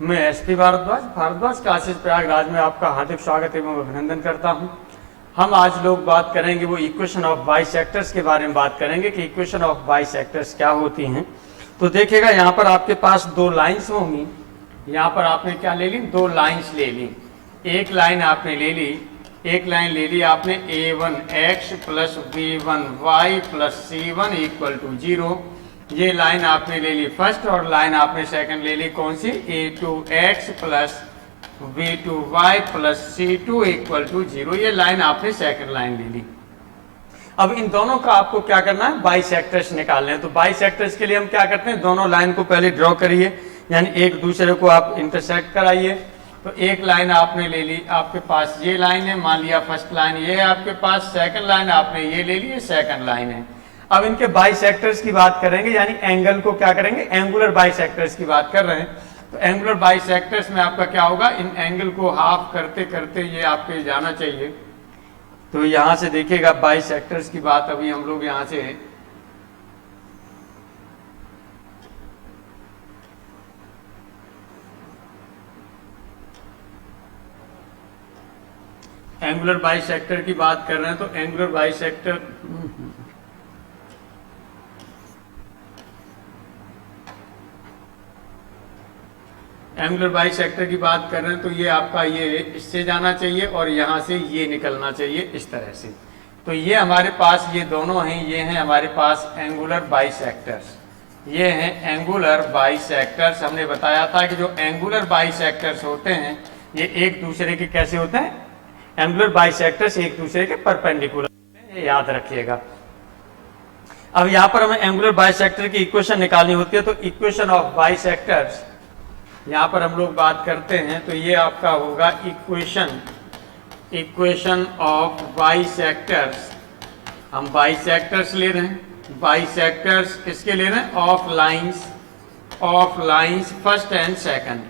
मैं SP Bhardwaj Bhardwaj classes Prayagraj में आपका हार्दिक स्वागत एवं अभिनंदन करता हूं। हम आज लोग बात करेंगे वो इक्वेशन ऑफ बाइसेक्टर्स के बारे में बात करेंगे कि इक्वेशन ऑफ बाइसेक्टर्स क्या होती हैं। तो देखिएगा यहाँ पर आपके पास दो लाइंस होंगी। यहाँ पर आपने क्या ले ली, दो लाइंस ले ली। एक लाइन आपने ले ली, एक लाइन ले ली आपने a1x plus b1y plus c1 equal to 0। ये लाइन आपने ले ली फर्स्ट, और लाइन आपने सेकंड ले ली कौन सी, a2x plus b2y plus c2 equal to 0। ये लाइन आपने सेकंड लाइन ले ली। अब इन दोनों का आपको क्या करना है, बाइसेक्टर्स निकालने हैं। तो बाइसेक्टर्स के लिए हम क्या करते हैं, दोनों लाइन को पहले ड्रॉ करिए, यानी एक दूसरे को आप इंटरसेक्ट कराइए। तो एक लाइन आपने ले ली, आपके पास ये लाइन है, मान लिया फर्स्ट लाइन ये है आपके पास, सेकंड लाइन आपने ये ले ली, ये सेकंड लाइन है। अब इनके बाइसेक्टर्स की बात करेंगे, यानी एंगल को क्या करेंगे, एंगुलर बाइसेक्टर्स की बात कर रहे हैं। तो एंगुलर बाइसेक्टर्स में आपका क्या होगा, इन एंगल को हाफ करते करते ये आपके जाना चाहिए। तो यहां से देखिएगा बाइसेक्टर्स की बात अभी हम लोग यहां से एंगुलर बाइसेक्टर की बात कर रहे हैं। तो एंगुलर बाइसेक्टर एंगुलर बाइसेक्टर की बात कर रहे हैं, तो ये आपका ये इससे जाना चाहिए और यहां से ये निकलना चाहिए इस तरह से। तो ये हमारे पास ये दोनों हैं, ये हैं हमारे पास एंगुलर बाइसेक्टर्स। ये हैं एंगुलर बाइसेक्टर्स। हमने बताया था कि जो एंगुलर बाइसेक्टर्स होते हैं ये एक दूसरे के कैसे होते हैं, एंगुलर बाइसेक्टर्स एक दूसरे के परपेंडिकुलर होते हैं, याद रखिएगा। अब यहाँ पर हमें एंगुलर बाइसेक्टर की इक्वेशन निकालनी होती है। तो इक्वेशन ऑफ बाइसेक्टर्स यहाँ पर हम लोग बात करते हैं, तो ये आपका होगा इक्वेशन ऑफ बाइसेक्टर्स। हम बाइसेक्टर्स ले रहे हैं, बाइसेक्टर्स किसके ले रहे हैं, of lines first and second.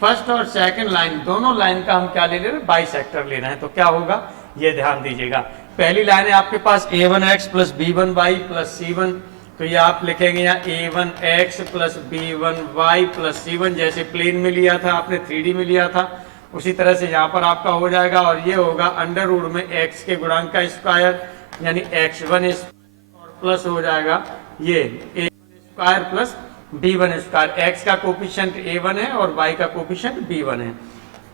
First और सेकंड लाइन दोनों लाइन का हम क्या ले रहे हैं, बाइसेक्टर ले रहे हैं। तो क्या होगा ये ध्यान दीजिएगा। पहली लाइन है आपके पास a1x plus b1y plus c1। तो ये आप लिखेंगे यहाँ a1x plus b1y plus c1, जैसे प्लेन में लिया था आपने, 3D में लिया था, उसी तरह से यहाँ पर आपका हो जाएगा। और ये होगा अंडर रूट में x के गुणांक का स्क्वायर, यानी x1 और प्लस हो जाएगा ये a1 square plus b1 square. x का कोफिशिएंट a1 है और y का कोफिशिएंट b1 है,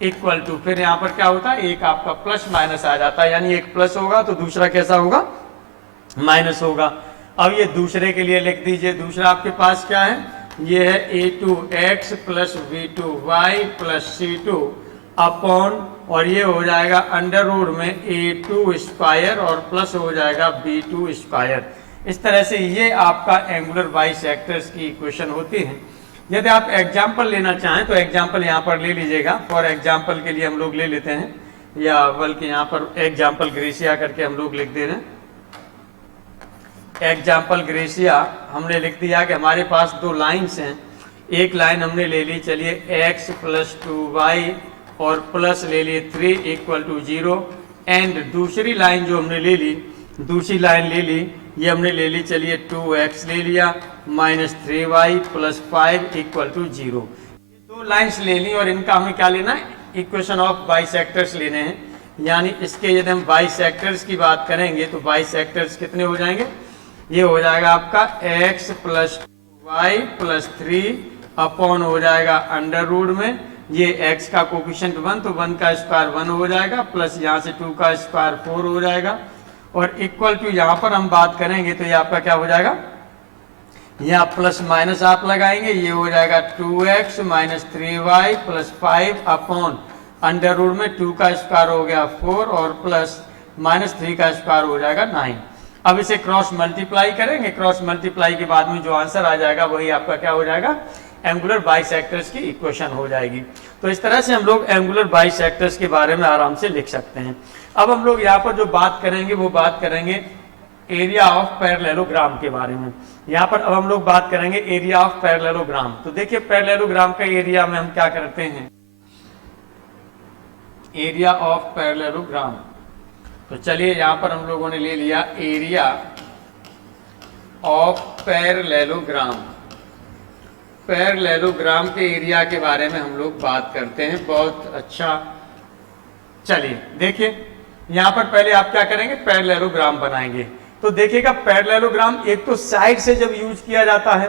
इक्वल टू, फिर यहाँ पर क्या होता है, एक आपका प्लस माइनस आ जाता है, यानी एक प्लस होगा तो दूसरा कैसा होगा, माइनस होगा। अब ये दूसरे के लिए लिख दीजिए। दूसरा आपके पास क्या है, ये है a2x plus b2y plus c2 upon, और ये हो जाएगा अंडर रूट में a2 स्क्वायर और प्लस हो जाएगा b2 स्क्वायर। इस तरह से ये आपका एंगुलर बाइसेक्टर्स की इक्वेशन होती है। यदि आप एग्जाम्पल लेना चाहें तो एग्जाम्पल यहाँ पर ले लीजिएगा। फॉर एग्जाम्पल के लिए हम लोग ले लेते हैं, या बल्कि यहाँ पर एग्जाम्पल ग्रेसिया करके हम लोग लिख दे रहे हैं। एग्जाम्पल ग्रेसिया हमने लिख दिया कि हमारे पास दो लाइंस हैं। एक लाइन हमने ले ली, चलिए x प्लस 2y और प्लस ले लिए 3 इक्वल टू 0। एंड दूसरी लाइन जो हमने ले ली, दूसरी लाइन ले ली, ये हमने ले ली, चलिए 2x ले लिया minus 3y plus 5 equal to 0। दो लाइंस ले ली और इनका हमें क्या लेना है, इक्वेशन ऑफ बाइसेक्टर्स लेने हैं। यानी इसके यदि हम बाइसेक्टर्स की बात करेंगे तो बाइसेक्टर्स कितने हो जाएंगे, ये हो जाएगा आपका x plus y plus 3 upon हो जाएगा अंडर रूट में, ये x का कोफिशिएंट 1 तो 1 का स्क्वायर 1 हो जाएगा, प्लस यहाँ से 2 का स्क्वायर 4 हो जाएगा, और इक्वल टू यहाँ पर हम बात करेंगे तो ये आपका क्या हो जाएगा, यहाँ प्लस माइनस आप लगाएंगे, ये हो जाएगा 2x minus 3y plus 5 upon under root में 2 का स्क्वायर हो गया 4 और प्लस माइनस 3 का स्क्वायर हो जाएगा 9। अब इसे क्रॉस मल्टीप्लाई करेंगे, क्रॉस मल्टीप्लाई के बाद में जो आंसर आ जाएगा वही आपका क्या हो जाएगा, एंगुलर बाइसेक्टर्स की इक्वेशन हो जाएगी। तो इस तरह से हम लोग एंगुलर बाइसेक्टर्स के बारे में आराम से लिख सकते हैं। अब हम लोग यहाँ पर जो बात करेंगे वो बात करेंगे एरिया ऑफ पैरेललोग्राम के बारे में। यहाँ पर अब हम लोग बात करेंगे एरिया ऑफ पैरेललोग्राम। तो देखिए पैरेललोग्राम का एरिया में हम क्या करते हैं, एरिया ऑफ पैरेललोग्राम। तो चलिए यहाँ पर हम लोगों ने ले लिया एरिया ऑफ पैरेललोग्राम। पैरेललोग्राम के एरिया के बारे में हम लोग बात करते हैं। बहुत अच्छा, चलिए देखिए यहाँ पर पहले आप क्या करेंगे, पैरेललोग्राम बनाएंगे। तो देखिएगा पैरेललोग्राम एक तो साइड से जब यूज किया जाता है,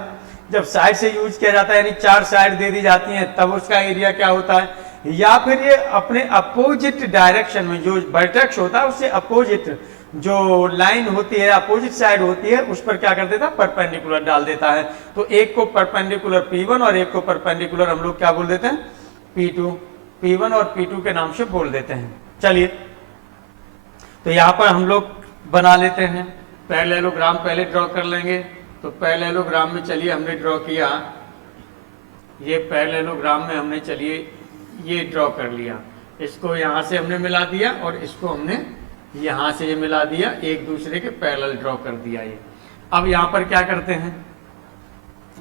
जब साइड से यूज किया जाता है यानी 4 साइड दे दी जाती हैं, तब उसका एरिया क्या होता है, या फिर ये अपने अपोजिट डायरेक्शन में जो वर्टेक्स होता है उससे अपोजिट जो लाइन होती है, अपोजिट साइड होती है, उस पर क्या कर देता है, परपेंडिकुलर डाल देता है। तो एक को परपेंडिकुलर P1 और एक को परपेंडिकुलर हम लोग क्या बोल देते हैं, P2, P1 और P2 के नाम से बोल देते हैं। चलिए तो यहाँ पर हम लोग बना लेते हैं पैरेललोग्राम, पहले ड्रॉ कर लेंगे। तो पैरेललोग्राम में चलिए हमने ड्रॉ किया, ये पैरेललोग्राम में हमने चलिए ये ड्रॉ कर लिया, इसको यहाँ से हमने मिला दिया और इसको हमने यहाँ से ये मिला दिया, एक दूसरे के पैरेलल ड्रॉ कर दिया ये। अब यहाँ पर क्या करते हैं,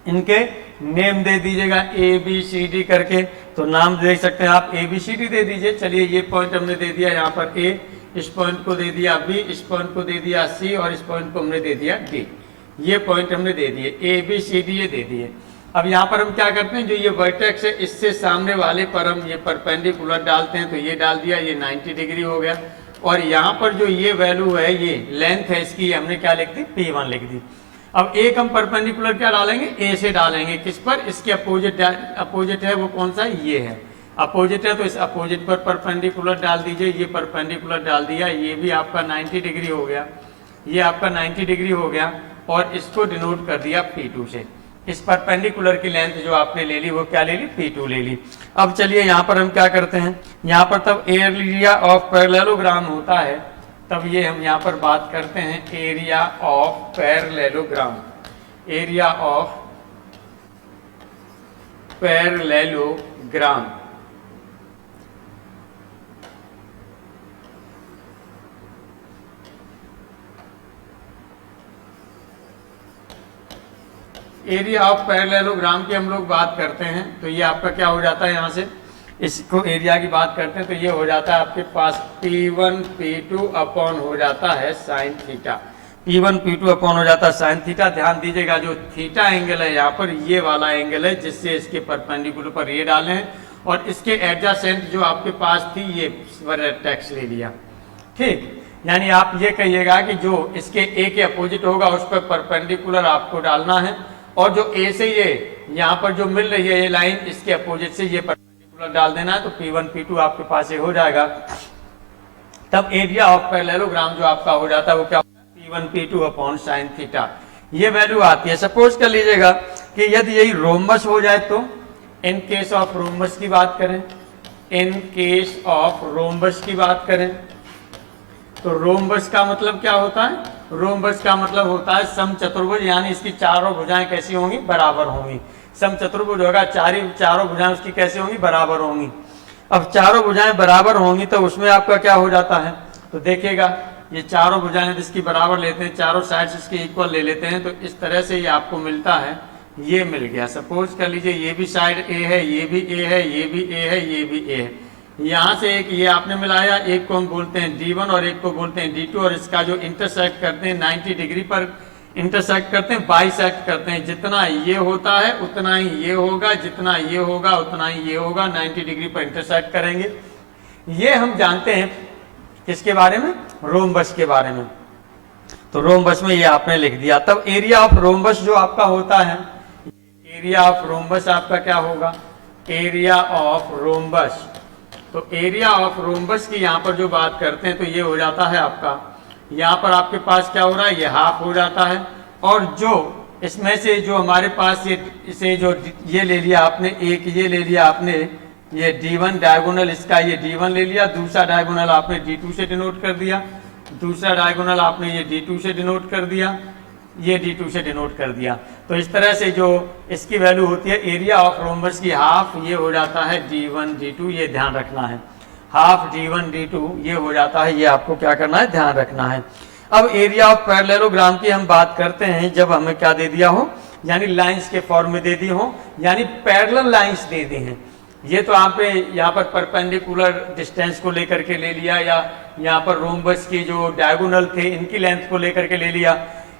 इनके नेम दे दीजिएगा ABCD करके, तो नाम देख सकते हैं आप, ABCD दे दीजिए। चलिए ये पॉइंट हमने दे दिया यहाँ पर A, इस पॉइंट को दे दिया B, इस पॉइंट को दे दिया C और इस पॉइंट को हमने दे दिया D। ये पॉइंट हमने दे दिए ABCD, ये दे दिए। अब यहाँ पर हम क्या करते हैं, जो ये वर्टेक्स है इससे सामने वाले पर हम ये परपेंडिकुलर डालते हैं, तो ये डाल दिया, ये 90 डिग्री हो गया। और यहाँ पर जो ये वैल्यू है, ये लेंथ है इसकी, हमने क्या लिख दी, P1 लिख दी। अब एक हम परपेंडिकुलर क्या डालेंगे, A से डालेंगे, किस पर, इसके अपोजिट है, वो कौन सा, ये है, अपोजिट है, तो इस अपोजिट पर परपेंडिकुलर डाल दीजिए। ये परपेंडिकुलर डाल दिया, ये भी आपका 90 डिग्री हो गया, ये आपका 90 डिग्री हो गया, और इसको डिनोट कर दिया P2 से। इस परपेंडिकुलर की लेंथ जो आपने ले ली वो क्या ले ली, P2 ले ली। अब चलिए यहाँ पर हम क्या करते हैं, यहाँ पर तब एरिया ऑफ पैरेललोग्राम होता है, तब ये हम यहाँ पर बात करते हैं area of parallelogram, area of parallelogram. Area of parallelogram की हम लोग बात करते हैं, तो ये आपका क्या हो जाता है, यहाँ से इसको एरिया की बात करते हैं, तो ये हो जाता है आपके पास P1 P2 अपॉन हो जाता है sine theta, P1 P2 upon हो जाता है साइन थीटा। ध्यान दीजिएगा जो थीटा एंगल है यहाँ पर, ये वाला एंगल है जिससे इसके परपेंडिकुलर पर ये डाले हैं, और इसके एडजेसेंट जो आपके पास थी ये वर्टेक्स ले लिया, ठीक। यानी आप ये कहिएगा कि जो इसके A के अपोजिट होगा उस पर परपेंडिकुलर आपको डालना है, और जो A से ये यहाँ पर जो मिल रही है ये लाइन, इसके अपोजिट से ये परपेंडिकुलर डाल देना है, तो P1 P2 आपके पास ये हो जाएगा। तब एरिया ऑफ पैरेललोग्राम जो आपका हो जाता है वो क्या होता है, P1 P2 upon sine theta, ये वैल्यू आती है। सपोज कर लीजिएगा कि यदि यही रोम्बस हो जाए, तो इन केस ऑफ रोम्बस की बात करें, इन केस ऑफ रोम्बस की बात करें, तो रोम्बस का मतलब क्या होता है, रोम्बस का मतलब होता है समचतुर्भुज, यानी इसकी चारों भुजाएं कैसी होंगी, बराबर होंगी। समचतुर्भुज होगा, चारों भुजाएं उसकी कैसी होंगी, बराबर होंगी। अब चारों भुजाएं बराबर होंगी तो उसमें आपका क्या हो जाता है, तो देखिएगा ये चारों भुजाएं इसकी बराबर लेते हैं, चारों साइड्स इसके इक्वल ले लेते हैं, तो इस तरह से ये आपको मिलता है, ये मिल गया। सपोज कर लीजिए ये भी साइड A है, ये भी A है, ये भी A है, ये भी A है, यहाँ से एक ये आपने मिलाया, एक को हम बोलते हैं D1 और एक को बोलते हैं D2, और इसका जो इंटरसेक्ट करते हैं 90 डिग्री पर इंटरसेक्ट करते हैं, बाइसेक्ट करते हैं, जितना ये होता है उतना ही ये होगा, जितना ये होगा उतना ही ये होगा, 90 डिग्री पर इंटरसेक्ट करेंगे। ये हम जानते हैं किसके बारे में, रोम्बस के बारे में। तो रोम्बस में ये आपने लिख दिया। तब एरिया ऑफ रोम्बस जो आपका होता है, एरिया ऑफ रोम्बस आपका क्या होगा, एरिया ऑफ रोम्बस, तो एरिया ऑफ रोम्बस की यहाँ पर जो बात करते हैं तो ये हो जाता है आपका, यहाँ पर आपके पास क्या हो रहा है, ये हाफ हो जाता है, और जो इसमें से जो हमारे पास ये इसे जो ये ले लिया आपने, एक ये ले लिया आपने, ये D1 डायगोनल, इसका ये D1 ले लिया, दूसरा डायगोनल आपने D2 से डिनोट कर दिया, दूसरा डायगोनल आपने ये D2 से डिनोट कर दिया, ये D2 से डिनोट कर दिया। तो इस तरह से जो इसकी वैल्यू होती है एरिया ऑफ रोम्बस की हाफ, ये हो जाता है D1 D2, ये ध्यान रखना है, हाफ D1 D2 ये हो जाता है, ये आपको क्या करना है, ध्यान रखना है। अब एरिया ऑफ पैरेललोग्राम की हम बात करते हैं जब हमें क्या दे दिया हो, यानी लाइंस के फॉर्म में दे दी हो, यानी पैरेलल लाइंस दे दी हैं। ये तो आप यहाँ पर परपेंडिकुलर डिस्टेंस को लेकर के ले लिया, या यहाँ पर रोम्बस की जो डायगोनल थे इनकी लेंथ को लेकर के ले लिया।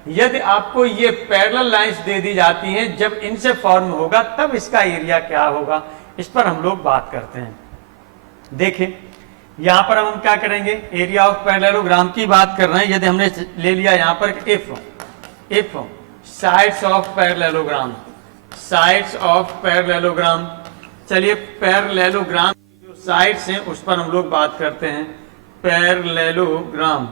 यदि आपको ये पैरेलल लाइंस दे दी जाती हैं, जब इनसे फॉर्म होगा तब इसका एरिया क्या होगा, इस पर हम लोग बात करते हैं। देखिए यहां पर हम क्या करेंगे, एरिया ऑफ पैरेललोग्राम की बात कर रहे हैं। यदि हमने ले लिया यहां पर if sides of parallelogram, sides of parallelogram, चलिए पैरेललोग्राम की जो साइड्स हैं उस पर हम लोग बात करते हैं। पैरेललोग्राम,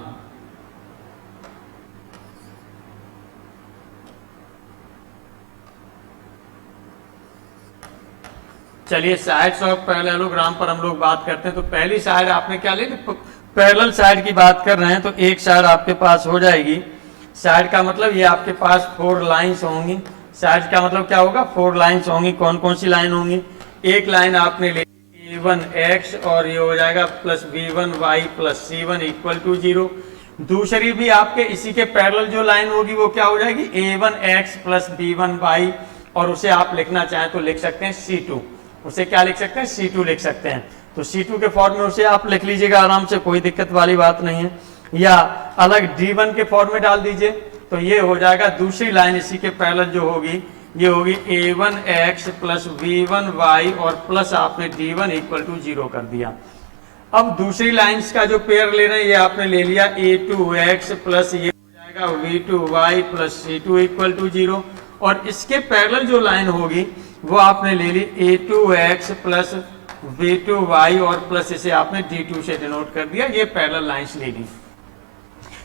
चलिए साइड्स ऑफ पैरेललोग्राम पर हम लोग बात करते हैं। तो पहली साइड आपने क्या ली, पैरेलल साइड की बात कर रहे हैं, तो एक साइड आपके पास हो जाएगी, साइड का मतलब ये आपके पास 4 लाइंस होंगी। साइड का मतलब क्या होगा, 4 लाइंस होंगी। कौन कौन सी लाइन होंगी, एक लाइन आपने ले a1x और ये हो जाएगा plus b1y plus c1 equal to 0। दूसरी भी आपके इसी के पैरेलल जो लाइन होगी वो क्या हो जाएगी, a1x प्लस b1y, और उसे आप लिखना चाहें तो लिख सकते हैं c2। उसे क्या लिख सकते हैं, c2 लिख सकते हैं। तो c2 के फॉर्म में उसे आप लिख लीजिएगा आराम से, कोई दिक्कत वाली बात नहीं है। या अलग d1 के फॉर्म में डाल दीजिए, तो ये हो जाएगा दूसरी लाइन इसी के पैरेलल जो होगी, ये होगी a1x प्लस b1y और प्लस आपने d1 इक्वल टू 0 कर दिया। अब दूसरी लाइंस का जो पेयर ले रहे हैं, ये आपने ले लिया a2x प्लस ये हो जाएगा v2y plus c2 equal to 0, और इसके पैरेलल जो लाइन होगी वो आपने ले ली a2x प्लस v2y और प्लस इसे आपने d2 से डिनोट कर दिया। ये पैरेलल लाइंस ले ली।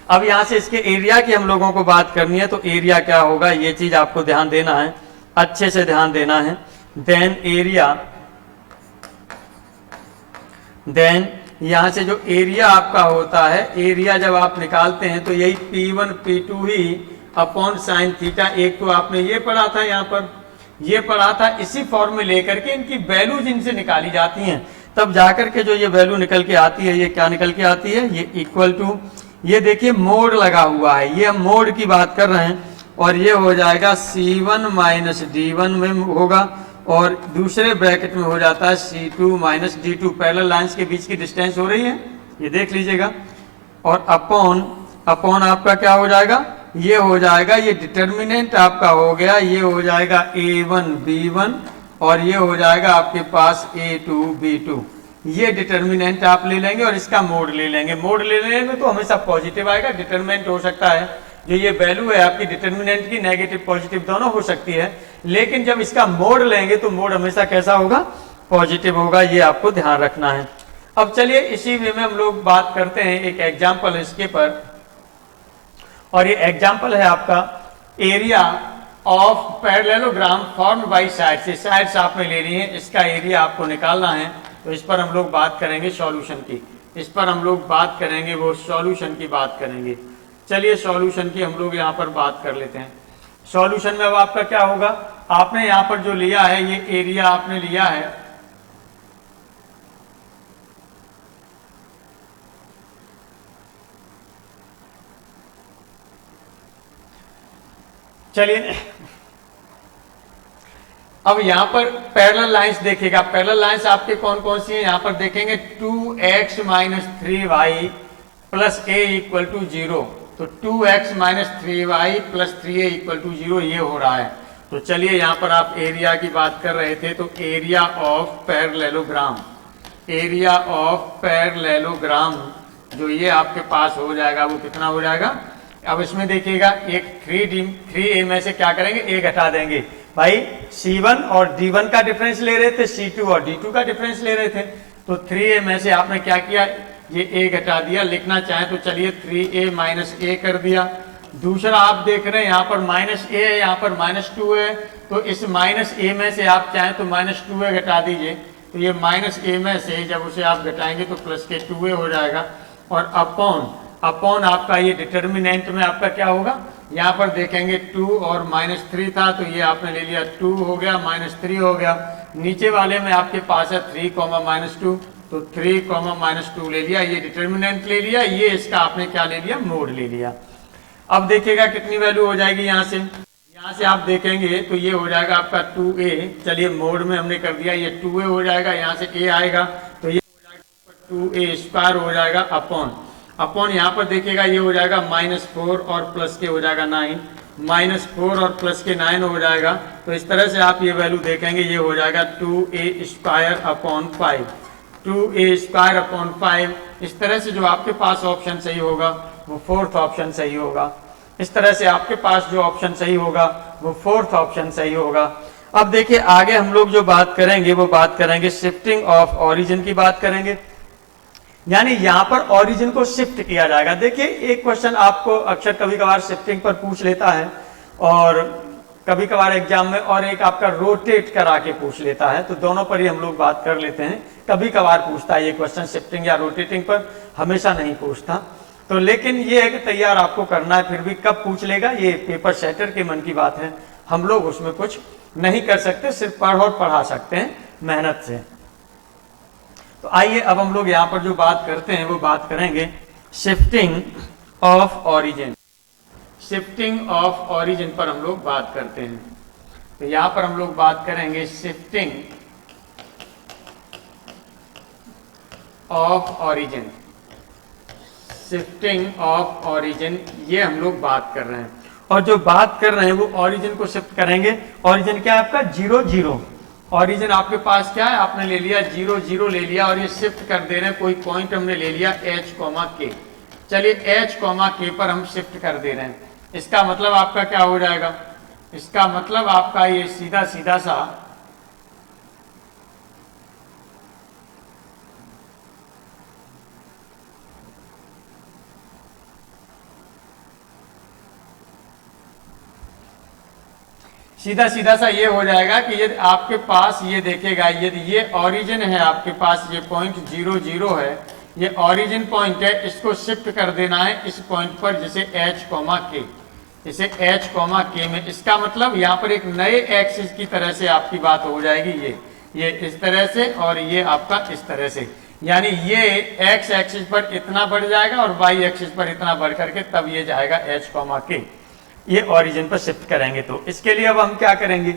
अब यहां से इसके एरिया की हम लोगों को बात करनी है, तो एरिया क्या होगा ये चीज आपको ध्यान देना है, अच्छे से ध्यान देना है। देन यहां से जो एरिया आपका होता है, एरिया जब आप निकालते हैं तो यही P1 P2 ही अपॉन साइन थीटा। एक तो आपने ये पढ़ा था, यहाँ पर ये पढ़ा था, इसी फॉर्म में लेकर के इनकी वैल्यू जिनसे निकाली जाती हैं, तब जाकर के जो ये वैल्यू निकल के आती है, ये क्या निकल के आती है, ये इक्वल टू, ये देखिए मोड लगा हुआ है, ये हम मोड की बात कर रहे हैं, और ये हो जाएगा C1 माइनस D1 में होगा, और दूसरे ब्रैकेट में हो जाता है C2 minus D2। Parallel lines के बीच की डिस्टेंस हो रही है, ये देख लीजिएगा। और अपॉन आपका क्या हो जाएगा, ये हो जाएगा, ये डिटर्मिनेंट आपका हो गया, ये हो जाएगा A1 B1 और ये हो जाएगा आपके पास A2 B2। ये डिटर्मिनेंट आप ले लेंगे और इसका मोड ले लेंगे। मोड ले लेंगे तो हमेशा पॉजिटिव आएगा। डिटर्मिनेंट हो सकता है जो ये वैल्यू है आपकी डिटर्मिनेंट की, नेगेटिव पॉजिटिव दोनों हो सकती है, लेकिन जब इसका मोड लेंगे तो मोड हमेशा कैसा होगा, पॉजिटिव होगा। ये आपको ध्यान रखना है। अब चलिए इसी वे में हम लोग बात करते हैं एक एग्जाम्पल इसके पर, और ये एग्जाम्पल है आपका area of parallelogram formed by sides. ये साइड्स आपने ले ली है, इसका एरिया आपको निकालना है, तो इस पर हम लोग बात करेंगे सॉल्यूशन की। इस पर हम लोग बात करेंगे, वो सॉल्यूशन की बात करेंगे। चलिए सॉल्यूशन की हम लोग यहाँ पर बात कर लेते हैं। सॉल्यूशन में अब आपका क्या होगा, आपने यहाँ पर जो लिया है, ये एरिया आपने लिया है, चलिए अब यहां पर पैरेलल लाइंस देखिएगा। पैरेलल लाइंस आपके कौन कौन सी है, यहां पर देखेंगे 2x minus 3y plus a equal to 0। तो 2x minus 3y plus 3a equal to 0 ये हो रहा है। तो चलिए यहां पर आप एरिया की बात कर रहे थे, तो area of parallelogram, area of parallelogram जो ये आपके पास हो जाएगा वो कितना हो जाएगा। अब इसमें देखिएगा एक 3a में से क्या करेंगे, a घटा देंगे। भाई C1 और D1 का डिफरेंस ले रहे थे, C2 और D2 का डिफरेंस ले रहे थे, तो 3a में से आपने क्या किया, ये a घटा दिया। लिखना चाहें तो चलिए 3a माइनस a कर दिया। दूसरा आप देख रहे हैं यहाँ पर माइनस a है, यहाँ पर माइनस 2 है, तो इस माइनस a में से आप चाहें तो माइनस 2a घटा दीजिए। तो ये माइनस a में से जब उसे आप घटाएंगे तो प्लस के 2a हो जाएगा। और अपॉन आपका ये डिटर्मिनेंट में आपका क्या होगा, यहाँ पर देखेंगे 2 और माइनस 3 था, तो ये आपने ले लिया 2 हो गया, माइनस 3 हो गया। नीचे वाले में आपके पास है 3 माइनस 2, तो 3 माइनस 2 ले लिया, ये डिटर्मिनेंट ले लिया, ये इसका आपने क्या ले लिया, मोड ले लिया। अब देखिएगा कितनी वैल्यू हो जाएगी यहाँ से, यहाँ से आप देखेंगे तो ये हो जाएगा आपका 2a। चलिए मोड में हमने कर दिया, ये 2a हो जाएगा, यहाँ से a आएगा तो ये हो जाएगा 2a स्क्वायर हो जाएगा अपॉन। अपॉन यहाँ पर देखिएगा ये हो जाएगा -4 और प्लस के हो जाएगा 9, -4 और प्लस के 9 हो जाएगा। तो इस तरह से आप ये वैल्यू देखेंगे, ये हो जाएगा 2a² अपॉन 5, 2a² अपॉन 5। इस तरह से जो आपके पास ऑप्शन सही होगा वो फोर्थ ऑप्शन सही होगा। इस तरह से आपके पास जो ऑप्शन सही होगा वो फोर्थ ऑप्शन सही होगा। अब देखिए आगे हम लोग जो बात करेंगे वो बात करेंगे शिफ्टिंग ऑफ ओरिजिन की बात करेंगे, यानी यहां पर ओरिजिन को शिफ्ट किया जाएगा। देखिए एक क्वेश्चन आपको अक्सर कभी कभार शिफ्टिंग पर पूछ लेता है और कभी कभार एग्जाम में, और एक आपका रोटेट करा के पूछ लेता है, तो दोनों पर ही हम लोग बात कर लेते हैं। कभी कभार पूछता है ये क्वेश्चन शिफ्टिंग या रोटेटिंग पर, हमेशा नहीं पूछता। तो लेकिन ये है कि तैयार आपको करना है, फिर भी कब पूछ लेगा ये पेपर सेटर के मन की बात है, हम लोग उसमें कुछ नहीं कर सकते, सिर्फ पढ़ और पढ़ा सकते हैं मेहनत से। तो आइए अब हम लोग यहाँ पर जो बात करते हैं वो बात करेंगे shifting of origin. Shifting of origin पर हम लोग बात करते हैं। तो यहाँ पर हम लोग बात करेंगे shifting of origin. Shifting of origin ये हम लोग बात कर रहे हैं, और जो बात कर रहे हैं वो ओरिजिन को शिफ्ट करेंगे। ओरिजिन क्या है आपका 0 0, ओरिजिन आपके पास क्या है, आपने ले लिया 0 0 ले लिया, और ये शिफ्ट कर दे रहे हैं, कोई पॉइंट हमने ले लिया h, k। चलिए h, k पर हम शिफ्ट कर दे रहे हैं। इसका मतलब आपका क्या हो जाएगा, इसका मतलब आपका ये सीधा सीधा सा सीधा सीधा सा ये हो जाएगा कि यदि आपके पास ये देखेगा, यदि ये ओरिजिन है आपके पास, ये पॉइंट 0 0 है, ये ओरिजिन पॉइंट है, इसको शिफ्ट कर देना है इस पॉइंट पर, जिसे h, k, इसे h, k में। इसका मतलब यहाँ पर एक नए एक्सिस की तरह से आपकी बात हो जाएगी, ये इस तरह से और ये आपका इस तरह से, यानी ये x एक्सिस पर इतना बढ़ जाएगा और y एक्सिस पर इतना बढ़ करके तब ये जाएगा h, k। ये ओरिजिन पर शिफ्ट करेंगे। तो इसके लिए अब हम क्या करेंगे,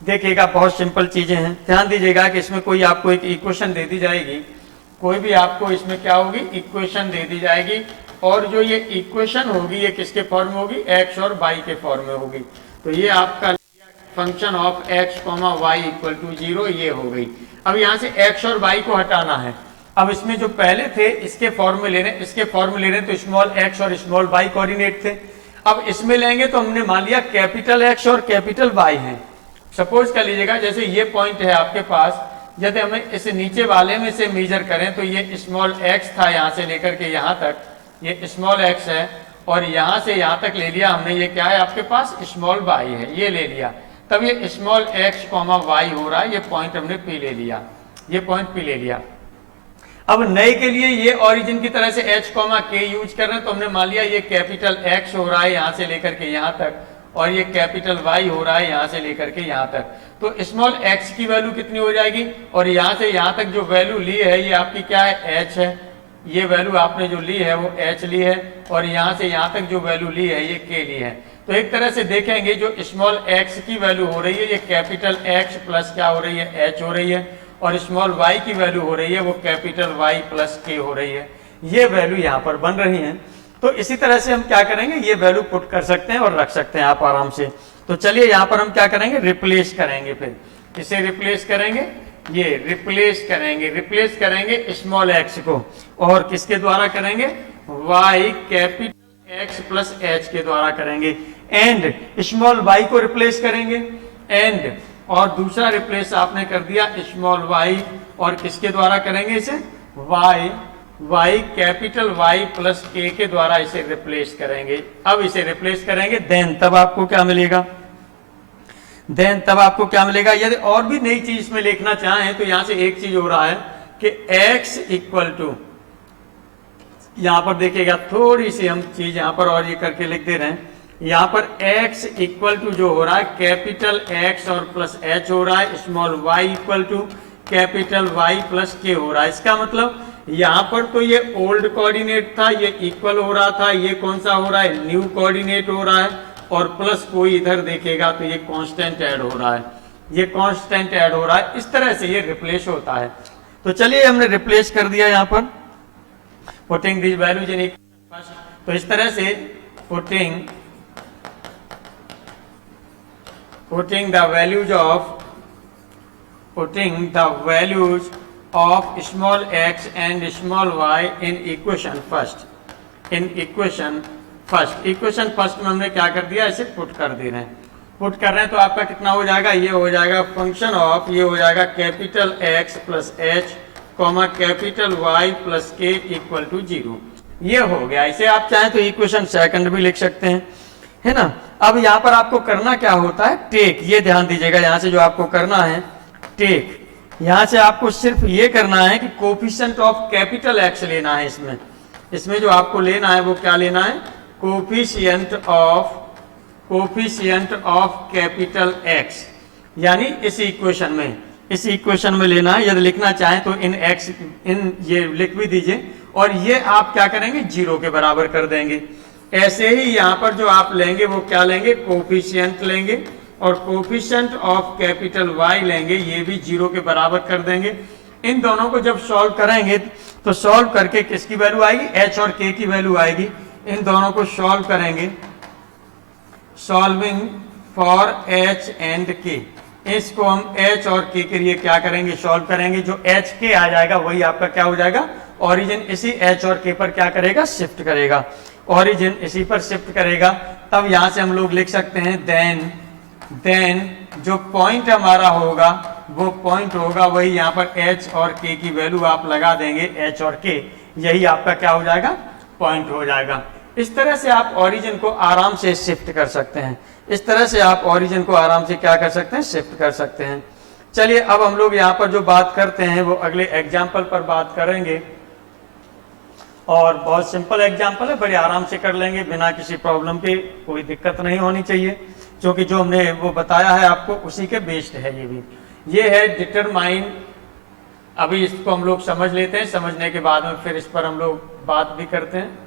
देखिएगा बहुत सिंपल चीजें हैं, ध्यान दीजिएगा कि इसमें कोई आपको एक इक्वेशन दे दी जाएगी, कोई भी आपको इसमें क्या होगी, इक्वेशन दे दी जाएगी, और जो ये इक्वेशन होगी ये किसके फॉर्म में होगी, x और y के फॉर्म में होगी। तो ये आपका function of x, y equal to 0 ये हो गई। अब यहाँ से x और y को हटाना है। अब इसमें जो पहले थे इसके फॉर्म में ले रहे हैं, इसके फॉर्म में ले रहे हैं, तो स्मॉल x और स्मॉल y कोऑर्डिनेट थे। अब इसमें लेंगे तो हमने मान लिया कैपिटल X और कैपिटल Y है। सपोज कर लीजिएगा जैसे ये पॉइंट है आपके पास, यदि हमें इस नीचे वाले में से मेजर करें तो ये स्मॉल x था, यहाँ से लेकर के यहाँ तक ये स्मॉल x है, और यहाँ से यहाँ तक ले लिया हमने, ये क्या है आपके पास, स्मॉल y है, ये ले लिया। तब ये स्मॉल x, y हो रहा है, ये पॉइंट हमने P ले लिया, ये पॉइंट P ले लिया। अब नए के लिए ये ओरिजिन की तरह से h, k यूज कर रहे हैं, तो हमने मान लिया ये कैपिटल X हो रहा है यहाँ से लेकर के यहाँ तक, और ये कैपिटल Y हो रहा है यहाँ से लेकर के यहाँ तक। तो स्मॉल x की वैल्यू कितनी हो जाएगी, और यहाँ से यहाँ तक जो वैल्यू ली है ये आपकी क्या है, h है, ये वैल्यू आपने जो ली है वो h ली है, और यहाँ से यहाँ तक जो वैल्यू ली है ये k ली है। तो एक तरह से देखेंगे जो स्मॉल x की वैल्यू हो रही है ये कैपिटल X प्लस क्या हो रही है, h हो रही है, और स्मॉल y की वैल्यू हो रही है वो कैपिटल Y प्लस k हो रही है। ये वैल्यू यहाँ पर बन रही है। तो इसी तरह से हम क्या करेंगे, ये वैल्यू पुट कर सकते हैं और रख सकते हैं आप आराम से। तो चलिए यहाँ पर हम क्या करेंगे, रिप्लेस करेंगे, फिर इसे रिप्लेस करेंगे, ये रिप्लेस करेंगे स्मॉल x को, और किसके द्वारा करेंगे, y capital X plus h के द्वारा करेंगे। एंड स्मॉल y को रिप्लेस करेंगे, एंड और दूसरा रिप्लेस आपने कर दिया स्मॉल y, और किसके द्वारा करेंगे इसे, y capital Y plus k के द्वारा इसे रिप्लेस करेंगे। अब इसे रिप्लेस करेंगे, देन तब आपको क्या मिलेगा, यदि और भी नई चीज में लिखना चाहें तो यहां से एक चीज हो रहा है कि x इक्वल टू, यहां पर देखिएगा थोड़ी सी हम चीज यहां पर और ये करके लिख दे रहे हैं, यहाँ पर x इक्वल टू जो हो रहा है कैपिटल X और प्लस h हो रहा है, small y equal to capital Y plus k हो रहा है। इसका मतलब यहाँ पर तो ये ओल्ड कोऑर्डिनेट था, ये इक्वल हो रहा था, ये कौन सा हो रहा है, न्यू कोऑर्डिनेट हो रहा है, और प्लस कोई इधर देखेगा तो ये कांस्टेंट ऐड हो रहा है, ये कांस्टेंट ऐड हो रहा है। इस तरह से ये रिप्लेस होता है। तो चलिए हमने रिप्लेस कर दिया यहाँ पर, putting this values in equation first. तो इस तरह से putting the values of small x and small y in equation first। Equation first में हमने क्या कर दिया, इसे पुट कर दे रहे हैं। पुट कर रहे हैं तो आपका कितना हो जाएगा, ये हो जाएगा फंक्शन ऑफ, ये हो जाएगा capital X plus h comma capital Y plus k equal to 0। ये हो गया। इसे आप चाहें तो इक्वेशन सेकंड भी लिख सकते हैं, है ना। अब यहाँ पर आपको करना क्या होता है, टेक। ये ध्यान दीजिएगा, यहाँ से जो आपको करना है टेक, यहाँ से आपको सिर्फ ये करना है कि कोफिशिएंट ऑफ कैपिटल एक्स लेना है। इसमें जो आपको लेना है वो क्या लेना है, कोफिशिएंट ऑफ कैपिटल एक्स, यानी इस इक्वेशन में लेना है। यदि लिखना चाहें तो इन एक्स इन ये लिख भी दीजिए, और ये आप क्या करेंगे, 0 के बराबर कर देंगे। ऐसे ही यहाँ पर जो आप लेंगे वो क्या लेंगे, कोफिशिएंट लेंगे, और कोफिशिएंट ऑफ कैपिटल वाई लेंगे, ये भी 0 के बराबर कर देंगे। इन दोनों को जब सॉल्व करेंगे तो सॉल्व करके किसकी वैल्यू आएगी, एच और के की वैल्यू आएगी। इन दोनों को सॉल्व करेंगे, सॉल्विंग फॉर एच एंड के। इसको हम एच और के लिए क्या करेंगे, सॉल्व करेंगे। जो एच के आ जाएगा वही आपका क्या हो जाएगा, ओरिजिन इसी एच और के पर क्या करेगा, शिफ्ट करेगा। ओरिजिन इसी पर शिफ्ट करेगा। तब यहां से हम लोग लिख सकते हैं देन जो पॉइंट हमारा होगा वो पॉइंट होगा वही यहाँ पर एच और के की वैल्यू आप लगा देंगे, एच और के, यही आपका क्या हो जाएगा, पॉइंट हो जाएगा। इस तरह से आप ओरिजिन को आराम से शिफ्ट कर सकते हैं। इस तरह से आप ओरिजिन को आराम से क्या कर सकते हैं, शिफ्ट कर सकते हैं। चलिए अब हम लोग यहाँ पर जो बात करते हैं वो अगले एग्जाम्पल पर बात करेंगे, और बहुत सिंपल एग्जाम्पल है, बड़े आराम से कर लेंगे बिना किसी प्रॉब्लम के, कोई दिक्कत नहीं होनी चाहिए, क्योंकि जो हमने वो बताया है आपको उसी के बेस्ड है ये भी। ये है डिटरमाइन। अभी इसको हम लोग समझ लेते हैं, समझने के बाद में फिर इस पर हम लोग बात भी करते हैं।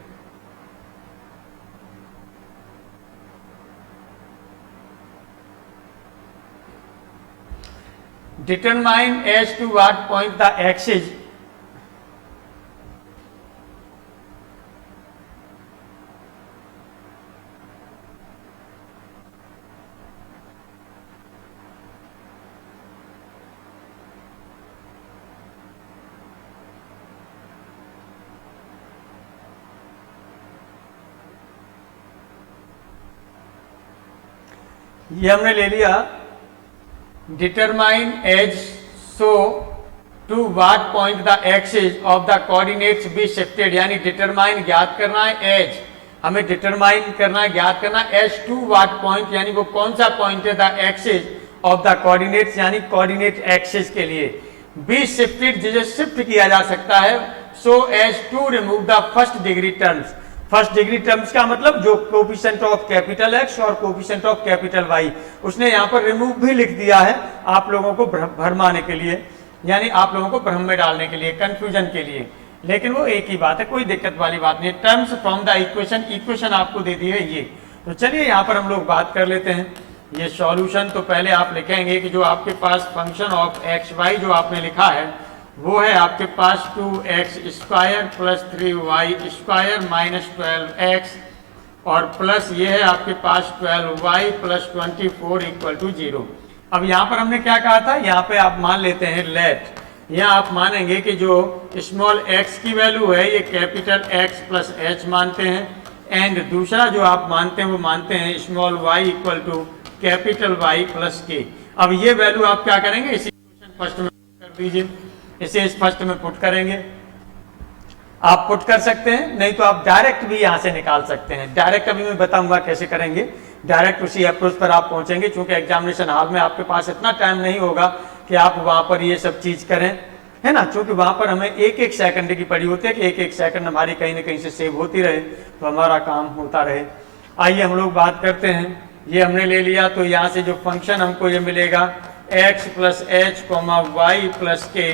Determine as to what point the axis ये हमने ले लिया determine as so to what point the axis of the coordinates be shifted, यानी डिटरमाइन ज्ञात करना है, एज हमें डिटरमाइन करना है, ज्ञात करना एज टू व्हाट पॉइंट, यानी वो कौन सा पॉइंट है, the axis of the coordinates, यानी कोऑर्डिनेट एक्सिस के लिए बी शिफ्टेड, जिसे शिफ्ट किया जा सकता है, so as to remove the first degree terms. First degree terms का मतलब जो कोफिशिएंट ऑफ कैपिटल एक्स और कोफिशिएंट ऑफ कैपिटल वाई, उसने यहाँ पर रिमूव भी लिख दिया है आप लोगों को भरमाने के लिए, यानी आप लोगों को भ्रम में डालने के लिए, कंफ्यूजन के लिए, लेकिन वो एक ही बात है, कोई दिक्कत वाली बात नहीं। टर्म्स फ्रॉम द इक्वेशन आपको दे दी है ये। तो चलिए यहाँ पर हम लोग बात कर लेते हैं। ये सॉल्यूशन तो पहले आप लिखेंगे कि जो आपके पास फंक्शन ऑफ एक्स वाई जो आपने लिखा है वो है आपके पास 2x² plus 3y² minus 12x, और प्लस ये है आपके पास 12y प्लस 24 इक्वल टू 0। अब यहाँ पर हमने क्या कहा था, यहाँ पे आप मान लेते हैं लेट, यहाँ आप मानेंगे कि जो स्मॉल x की वैल्यू है ये कैपिटल X प्लस h मानते हैं, एंड दूसरा जो आप मानते हैं वो मानते हैं small y equal to capital Y plus k। अब ये वैल्यू आप क्या करेंगे, इसी क्वेश्चन फर्स्ट में कर दीजिए, इसे इस फर्स्ट में पुट करेंगे। आप पुट कर सकते हैं, नहीं तो आप डायरेक्ट भी यहां से निकाल सकते हैं। डायरेक्ट अभी मैं बताऊंगा कैसे करेंगे, डायरेक्ट उसी अप्रोच पर आप पहुंचेंगे, क्योंकि एग्जामिनेशन हॉल में आपके पास इतना टाइम नहीं होगा कि आप वहां पर ये सब चीज करें, है ना, क्योंकि वहां पर हमें एक एक सेकंड की पड़ी होती है कि एक एक सेकंड हमारी कहीं ना कहीं से सेव होती रहे, तो हमारा काम होता रहे। आइए हम लोग बात करते हैं। ये हमने ले लिया, तो यहाँ से जो फंक्शन हमको ये मिलेगा x plus h comma y plus k,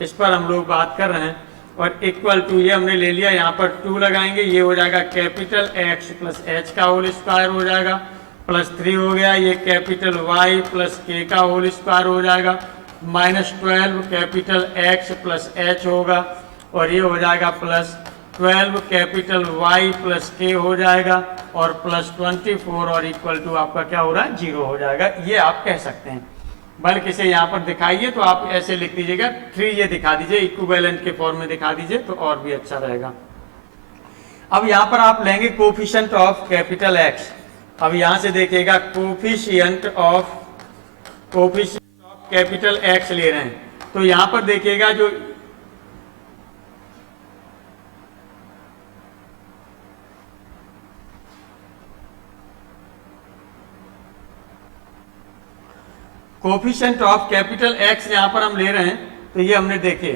इस पर हम लोग बात कर रहे हैं, और इक्वल टू ये हमने ले लिया, यहाँ पर 2 लगाएंगे, ये हो जाएगा कैपिटल x प्लस एच का होल स्क्वायर हो जाएगा, प्लस 3 हो गया, ये कैपिटल y प्लस k का होल स्क्वायर हो जाएगा, minus 12 capital x plus h होगा, और ये हो जाएगा प्लस 12 कैपिटल Y प्लस के हो जाएगा और प्लस 24 और इक्वल टू आपका क्या हो रहा है 0 हो जाएगा। ये आप कह सकते हैं। बल्कि इसे यहाँ पर दिखाइए तो आप ऐसे लिख दीजिएगा 3 ये दिखा दीजिए, इक्विवेलेंट के फॉर्म में दिखा दीजिए तो और भी अच्छा रहेगा। अब यहाँ पर आप लेंगे कोफिशिएंट ऑफ कैपिटल एक्स। अब यहाँ से देखिएगा कोफिशिएंट ऑफ कैपिटल एक्स ले रहे हैं, तो यहाँ पर देखिएगा जो कोफिशिएंट ऑफ कैपिटल एक्स यहाँ पर हम ले रहे हैं, तो ये हमने देखे